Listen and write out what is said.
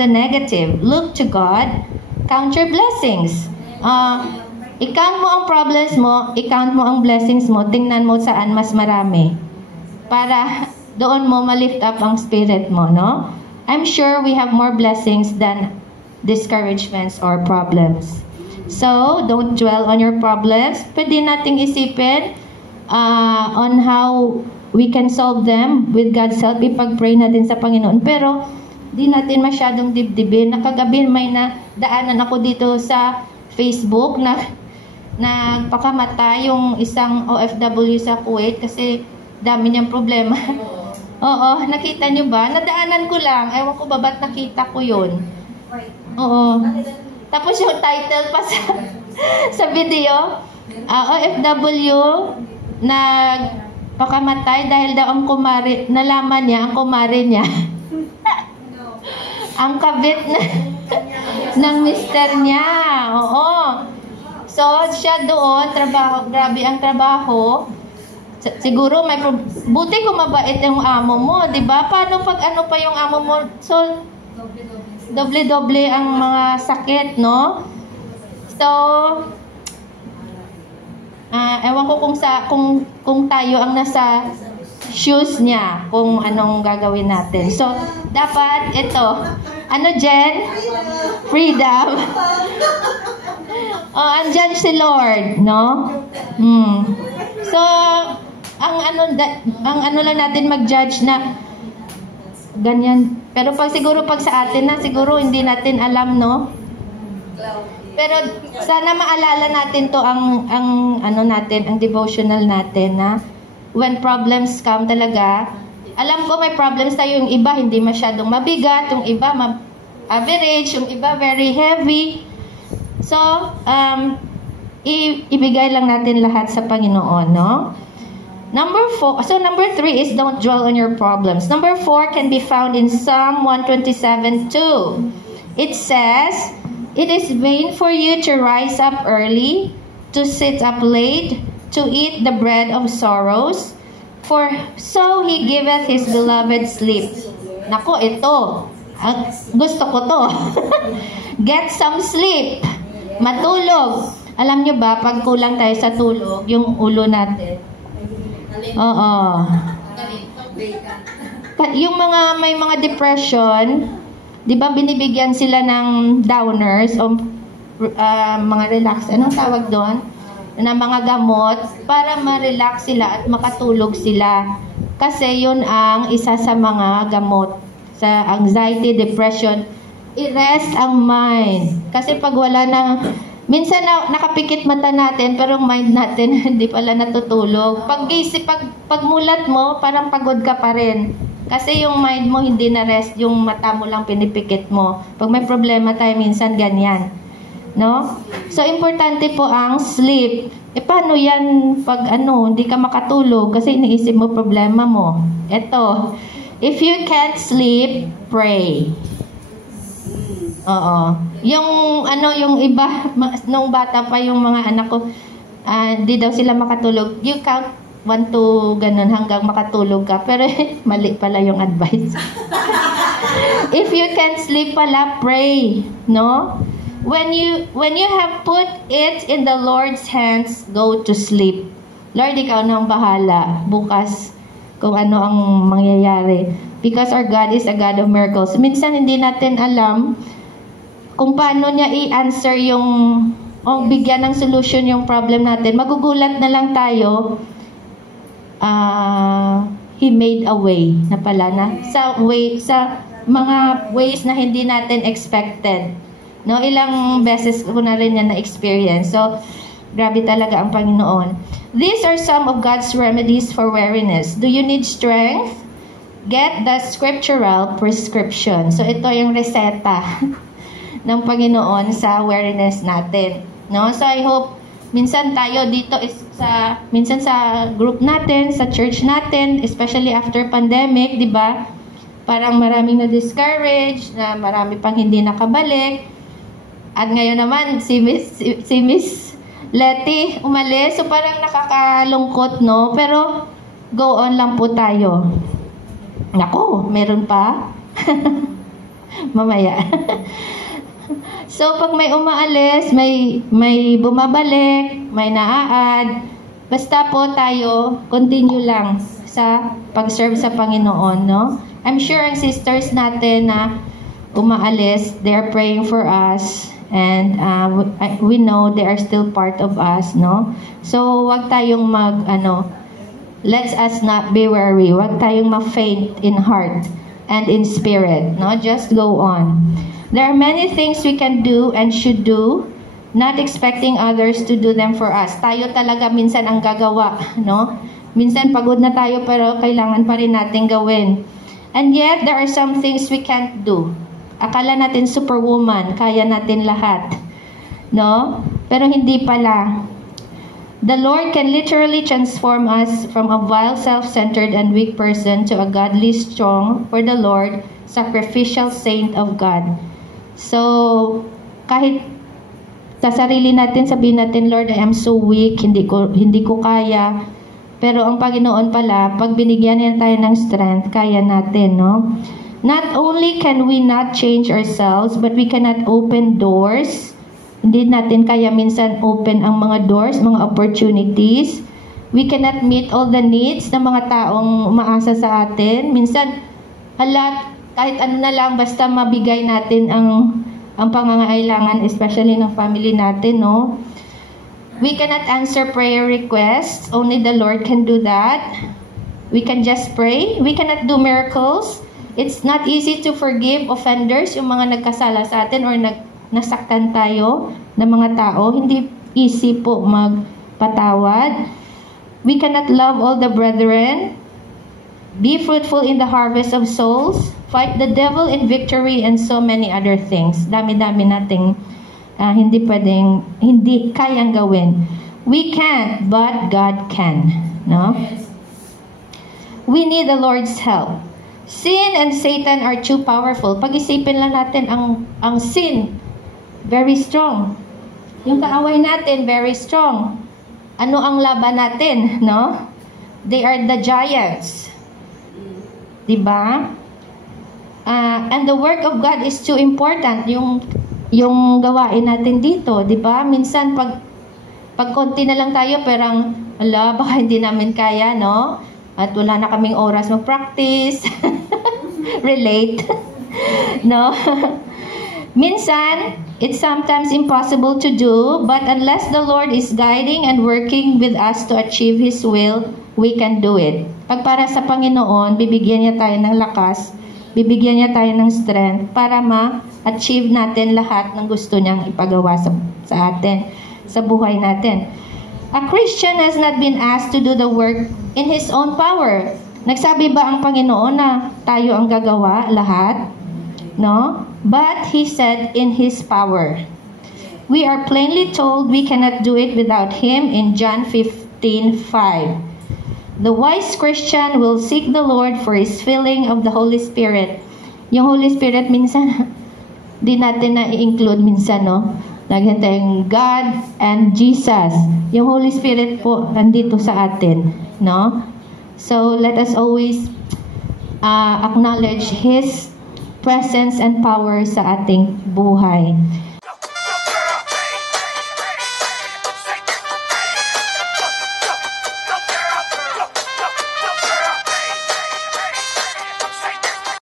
the negative. Look to God. Count your blessings. I-count mo ang problems mo, i-count mo ang blessings mo, tingnan mo saan mas marami. Para doon mo ma-lift up ang spirit mo, no? I'm sure we have more blessings than discouragements or problems. So, don't dwell on your problems. Pwede nating isipin on how we can solve them with God's help. Ipag-pray natin sa Panginoon. Pero, di natin masyadong dibdibin. Nakagabi may nadaanan ako dito sa Facebook na nagpakamatay yung isang OFW sa Kuwait kasi dami niyang problema. Oo, nakita niyo ba? Nadaanan ko lang. Ewan ko ba ba't nakita ko yun? Oo. Tapos yung title pa sa video, OFW nagpakamatay dahil daw ang kumari, nalaman niya, ang kumari niya. Ang kabit ng mister niya. Oo. So, siya doon, grabe ang trabaho. Siguro may buti kung mabait yung amo mo, 'di ba? Paano pag ano pa yung amo mo? So doble-doble ang mga sakit, no? So ewan ko kung tayo ang nasa shoes niya, kung anong gagawin natin. So dapat ito, ano Jen? Freedom. Andyan si Lord, no? So ang ano lang natin mag-judge na ganyan. Pero siguro pag sa atin na, siguro hindi natin alam, no? Pero sana maalala natin to ang ano natin, ang devotional natin na when problems come talaga, alam ko may problems tayo, yung iba hindi masyadong mabigat, yung iba average, yung iba very heavy. So, ibigay lang natin lahat sa Panginoon, no? Number 3 is don't dwell on your problems. Number 4 can be found in Psalm 127:2. It says, "It is vain for you to rise up early, to sit up late, to eat the bread of sorrows, for so he giveth his beloved sleep." Nako, ito. Gusto ko to. Get some sleep. Matulog. Alam nyo ba, pag kulang tayo sa tulog, yung ulo natin, oo. Yung may mga depression, di ba binibigyan sila ng downers o mga relax, anong tawag doon? Na mga gamot para ma-relax sila at makatulog sila. Kasi yun ang isa sa mga gamot sa anxiety, depression. I-rest ang mind. Kasi pag wala ng minsan nakapikit mata natin pero ang mind natin hindi pala natutulog. Pag mulat mo, parang pagod ka pa rin. Kasi yung mind mo hindi na rest, yung mata mo lang pinipikit mo. Pag may problema tayo minsan ganyan. No? So importante po ang sleep. Paano yan pag hindi ka makatulog kasi iniisip mo problema mo? Ito, if you can't sleep, pray. Oo. Yung iba, nung bata pa yung mga anak ko, di daw sila makatulog. You count 1 to ganun hanggang makatulog ka. Pero mali pala yung advice. If you can't sleep pala, pray. No? When you have put it in the Lord's hands, go to sleep. Lord, ikaw na ang bahala. Bukas, kung ano ang mangyayari. Because our God is a God of miracles. Minsan hindi natin alam kung paano niya i-answer bigyan ng solution yung problem natin. Magugulat na lang tayo, He made a way na pala na sa mga ways na hindi natin expected. No, ilang beses ko na rin yan na-experience. So, grabe talaga ang Panginoon. These are some of God's remedies for weariness. Do you need strength? Get the scriptural prescription. So, ito yung reseta ng Panginoon sa weariness natin. No? So I hope minsan tayo dito minsan sa group natin, sa church natin, especially after pandemic, 'di ba? Parang maraming na-discourage, na marami pang hindi nakabalik. At ngayon naman si Miss Letty umalis, so parang nakakalungkot, no? Pero go on lang po tayo. Nako, meron pa. Mamaya. So, pag may umaalis, may bumabalik, may naa-add, basta po tayo, continue lang sa pag-serve sa Panginoon, no? I'm sure ang sisters natin na umaalis, they are praying for us, and we know they are still part of us, no? So, wag tayong let us not be weary. Wag tayong ma-faint in heart and in spirit, no? Just go on. There are many things we can do and should do, not expecting others to do them for us. Tayo talaga minsan ang gagawa, no? Minsan pagod na tayo pero kailangan pa rin natin gawin. And yet, there are some things we can't do. Akala natin superwoman, kaya natin lahat, no? Pero hindi pala. The Lord can literally transform us from a vile, self-centered, and weak person to a godly, strong, for the Lord, sacrificial saint of God. So, kahit sa sarili natin, sabihin natin, Lord, I am so weak, hindi ko kaya. Pero ang Panginoon pala, pag binigyan niya tayo ng strength, kaya natin, no? Not only can we not change ourselves, but we cannot open doors. Hindi natin kaya minsan open ang mga doors, mga opportunities. We cannot meet all the needs ng mga taong umaasa sa atin. Minsan, kahit ano na lang, basta mabigay natin ang pangangailangan, especially ng family natin, no? We cannot answer prayer requests. Only the Lord can do that. We can just pray. We cannot do miracles. It's not easy to forgive offenders, yung mga nagkasala sa atin or nasaktan tayo ng mga tao. Hindi easy po magpatawad. We cannot love all the brethren. Be fruitful in the harvest of souls. Fight the devil in victory, and so many other things. Dami-dami nating hindi kayang gawin. We can't, but God can. No? We need the Lord's help. Sin and Satan are too powerful. Pag-isipin lang natin ang sin, very strong. Yung kaaway natin, very strong. Ano ang laban natin, no? They are the giants. Diba? And the work of God is too important. Yung gawain natin dito, diba? Minsan, pag konti na lang tayo, perang, baka hindi namin kaya, no? At wala na kaming oras mag-practice. Relate. No? Minsan, it's sometimes impossible to do, but unless the Lord is guiding and working with us to achieve His will, we can do it. Pag para sa Panginoon, bibigyan niya tayo ng lakas, bibigyan niya tayo ng strength para ma-achieve natin lahat ng gusto niyang ipagawa sa atin, sa buhay natin. A Christian has not been asked to do the work in his own power. Nagsabi ba ang Panginoon na tayo ang gagawa lahat? No? But He said in His power. We are plainly told we cannot do it without Him in John 15:5. The wise Christian will seek the Lord for His filling of the Holy Spirit. Yung Holy Spirit minsan, di natin na-include minsan, no? Lagyan tayong God and Jesus. Yung Holy Spirit po, nandito sa atin, no? So, let us always acknowledge His presence and power sa ating buhay.